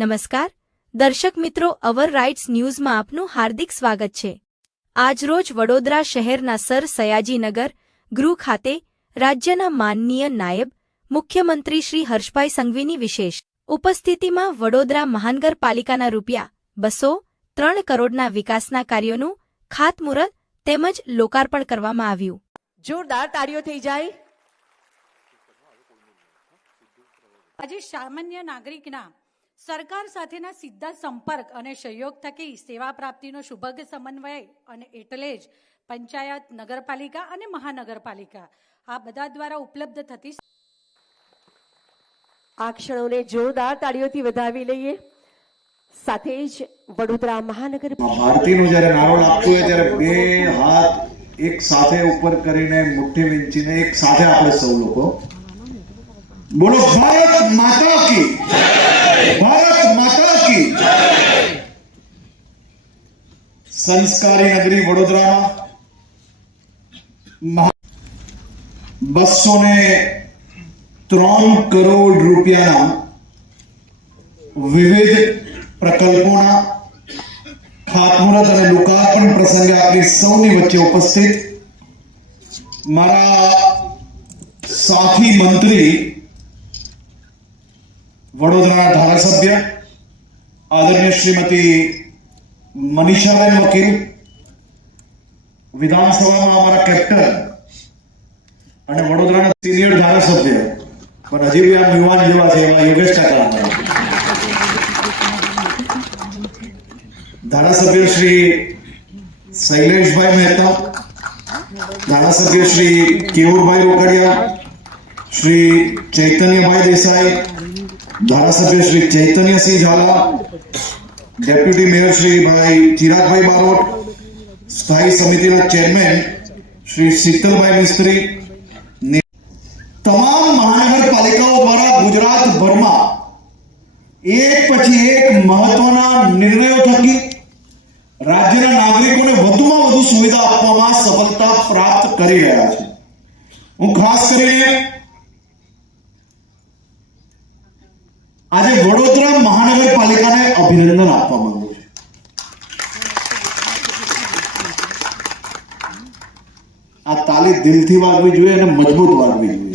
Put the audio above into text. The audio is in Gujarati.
નમસ્કાર દર્શક મિત્રો, અવર રાઇટ્સ ન્યૂઝમાં આપનું હાર્દિક સ્વાગત છે। આજરોજ વડોદરા શહેરના સર સયાજીનગર ગૃહ ખાતે રાજ્યના માનનીય નાયબ મુખ્યમંત્રી શ્રી હર્ષભાઈ સંઘવીની વિશેષ ઉપસ્થિતિમાં વડોદરા મહાનગરપાલિકાના ₹203 કરોડના વિકાસના કાર્યોનું ખાતમુહૂર્ત તેમજ લોકાર્પણ કરવામાં આવ્યું। જોરદાર તાળીઓ થઈ જાય। આજે સામાન્ય નાગરિકના સરકાર સાથેના સીધા સંપર્ક અને સહયોગ થકી સેવા પ્રાપ્તિનો સુભગ સમન્વય અને એટલે જ પંચાયત, નગરપાલિકા અને મહાનગરપાલિકા આ બધા દ્વારા ઉપલબ્ધ થતી આ ક્ષણોને જોરદાર તાળીઓથી વધાવી લઈએ। સાથે જ વડોદરા મહાનગર ભારતીનો જ્યારે નારો લાગતો હોય ત્યારે બે હાથ એક સાથે ઉપર કરીને મુઠ્ઠી વીંચીને એક સાથે આપણે સૌ લોકો બોલો ભારત માતા કી જય, ભારત માતા કી જય। સંસ્કારી નગરી વડોદરામાં 203 કરોડ રૂપિયાના વિવિધ પ્રકલ્પોના ખાતમુહૂર્ત અને લોકાર્પણ પ્રસંગે આપણી સૌની વચ્ચે ઉપસ્થિત મારા સાથી મંત્રી વડોદરાના ધારાસભ્ય આદરણીય શ્રીમતી મનીષાબેન વકીલ, વિધાનસભામાં અમારા કેપ્ટન અને વડોદરાના સિનિયર ધારાસભ્ય પણ હજી બી આમ યુવાન જેવા છે એવા યોગેશ કાકા, ધારાસભ્ય શ્રી શૈલેષભાઈ મહેતા, ધારાસભ્ય શ્રી કેવુરભાઈ રોકડિયા, શ્રી ચૈતન્યભાઈ દેસાઈ, ધારાસભ્ય શ્રી ચૈતન્યસિંહ ઝાલા, ડેપ્યુટી મેયર શ્રી ભાઈ ચિરાગભાઈ બારોટ, સ્થાયી સમિતિના ચેરમેન શ્રી શીતલભાઈ મિસ્ત્રી, તમામ મહાનગરપાલિકાઓ દ્વારા ગુજરાતભરમાં એક પછી એક મહત્વના નિર્ણયો થકી રાજ્યના નાગરિકોને વધુમાં વધુ સુવિધા આપવામાં સફળતા પ્રાપ્ત કરી રહ્યા છે। હું ખાસ કરીને આજે વડોદરા મહાનગરપાલિકાને અભિનંદન આપવા માંગુ છું। આ તાલી દિલથી વાગવી જોઈએ અને મજબૂત વાગવી જોઈએ।